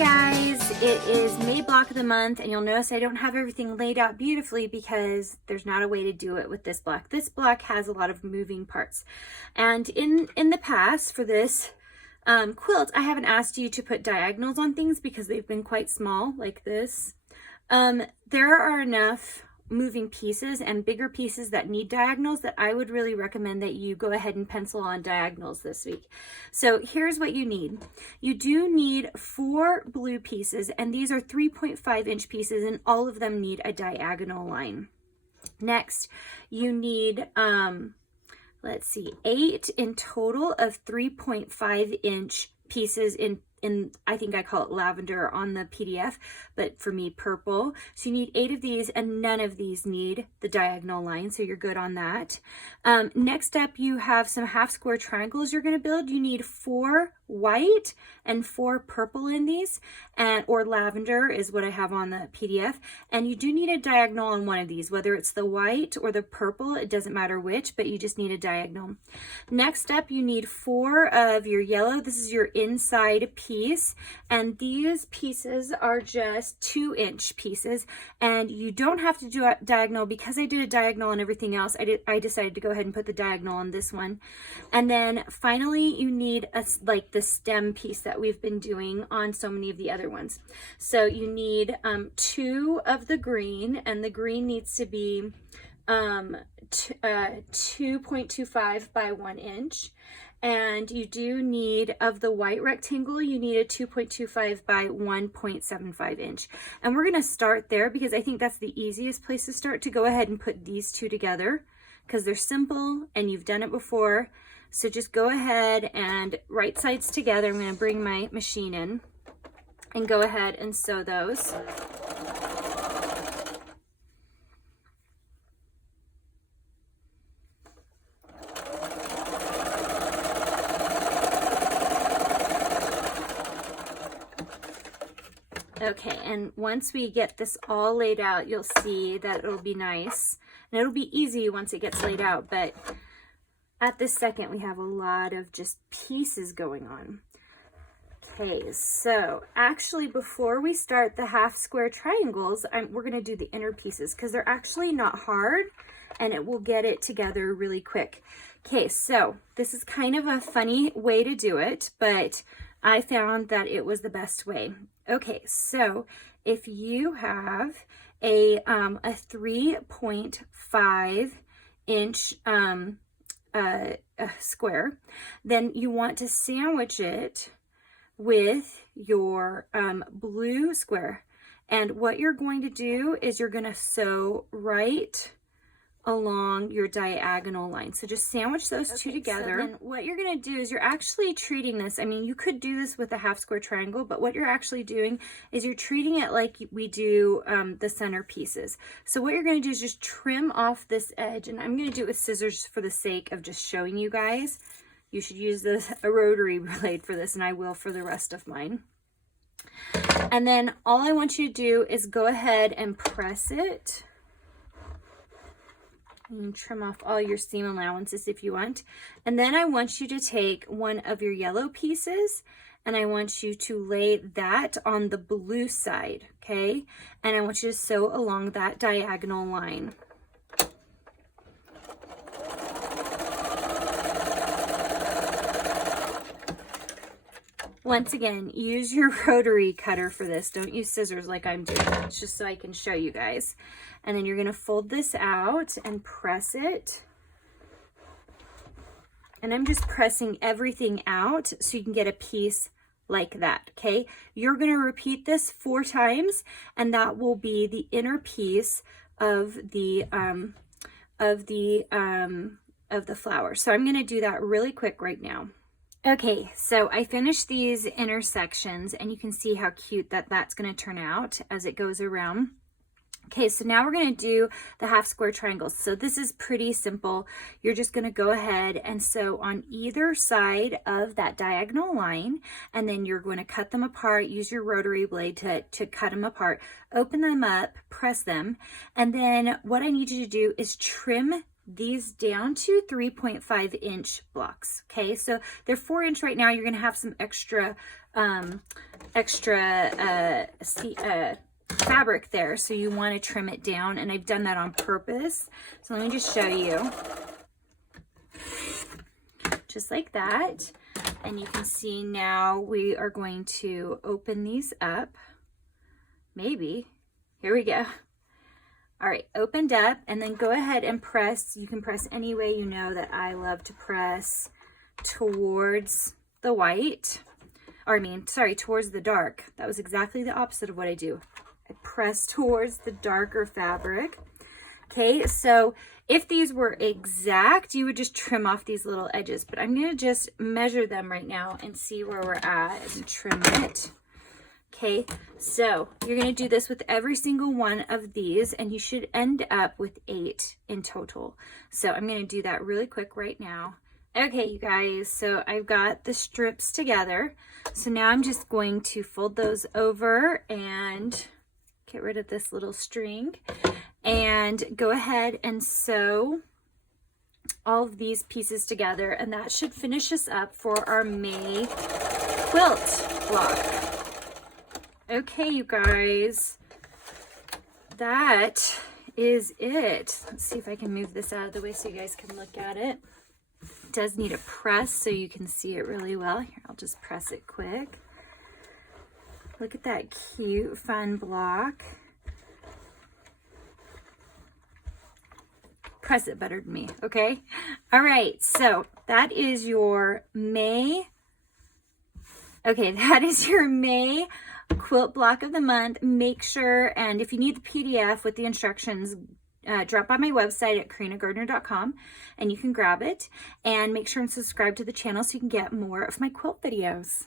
guys, it is May block of the month, and you'll notice I don't have everything laid out beautifully because there's not a way to do it with this block. This block has a lot of moving parts, and in the past for this quilt, I haven't asked you to put diagonals on things because they've been quite small like this. There are enough moving pieces and bigger pieces that need diagonals that I would really recommend that you go ahead and pencil on diagonals this week. So here's what you need. You do need 4 blue pieces, and these are 3.5 inch pieces, and all of them need a diagonal line. Next, you need, let's see, 8 in total of 3.5 inch pieces in I think I call it lavender on the PDF, but for me, purple. So you need 8 of these, and none of these need the diagonal line, so you're good on that. Next up, you have some half square triangles you're going to build. You need 4 white and 4 purple in these, or lavender is what I have on the PDF. And you do need a diagonal on one of these, whether it's the white or the purple, it doesn't matter which, but you just need a diagonal. Next up, you need 4 of your yellow. This is your inside piece, and these pieces are just 2 inch pieces, and you don't have to do a diagonal. Because I did a diagonal on everything else, I decided to go ahead and put the diagonal on this one. And then finally, you need like the stem piece that we've been doing on so many of the other ones. So you need 2 of the green, and the green needs to be 2.25 by 1 inch. And you do need, of the white rectangle, you need a 2.25 by 1.75 inch. And we're going to start there because I think that's the easiest place to start, to go ahead and put these two together because they're simple and you've done it before. So just go ahead and right sides together. I'm going to bring my machine in and go ahead and sew those. Okay, and once we get this all laid out, you'll see that it'll be nice. And it'll be easy once it gets laid out, but at this second, we have a lot of just pieces going on. Okay, so actually before we start the half square triangles, we're gonna do the inner pieces because they're actually not hard and it will get it together really quick. Okay, so this is kind of a funny way to do it, but I found that it was the best way. Okay, so if you have a 3.5 inch square, then you want to sandwich it with your blue square. And what you're going to do is you're going to sew right along your diagonal line. So just sandwich those two together. So then what you're going to do is you're actually treating this, I mean, you could do this with a half square triangle, but what you're actually doing is you're treating it like we do the center pieces. So what you're going to do is just trim off this edge, and I'm going to do it with scissors for the sake of just showing you guys. You should use a rotary blade for this, and I will for the rest of mine. And then all I want you to do is go ahead and press it. And trim off all your seam allowances if you want. And then I want you to take one of your yellow pieces and I want you to lay that on the blue side, okay? And I want you to sew along that diagonal line. Once again, use your rotary cutter for this. Don't use scissors like I'm doing. It's just so I can show you guys. And then you're going to fold this out and press it. And I'm just pressing everything out so you can get a piece like that, okay? You're going to repeat this 4 times, and that will be the inner piece of the flower. So I'm going to do that really quick right now. Okay, so I finished these intersections, and you can see how cute that's going to turn out as it goes around. Okay, so now we're going to do the half square triangles. So this is pretty simple. You're just going to go ahead and sew on either side of that diagonal line, and then you're going to cut them apart. Use your rotary blade to cut them apart. Open them up, press them, and then what I need you to do is trim these down to 3.5 inch blocks. Okay, so they're 4 inch right now. You're going to have some extra extra fabric there, so you want to trim it down, and I've done that on purpose. So let me just show you. Just like that. And you can see now we are going to open these up. Maybe. Here we go. All right, opened up, and then go ahead and press. You can press any way you know that I love to press towards the white. Or I mean, sorry, towards the dark. That was exactly the opposite of what I do. I press towards the darker fabric. Okay, so if these were exact, you would just trim off these little edges, but I'm gonna just measure them right now and see where we're at and trim it. Okay, so you're gonna do this with every single one of these, and you should end up with 8 in total. So I'm gonna do that really quick right now. Okay, you guys, so I've got the strips together. So now I'm just going to fold those over and get rid of this little string, and go ahead and sew all of these pieces together, and that should finish us up for our May quilt block. Okay, you guys, that is it. Let's see if I can move this out of the way so you guys can look at it. It does need a press so you can see it really well. Here, I'll just press it quick. Look at that cute, fun block. Press it better than me, okay? All right, so that is your May. Okay, that is your May quilt block of the month. Make sure, and if you need the PDF with the instructions, drop by my website at karinagardner.com and you can grab it. And make sure and subscribe to the channel so you can get more of my quilt videos.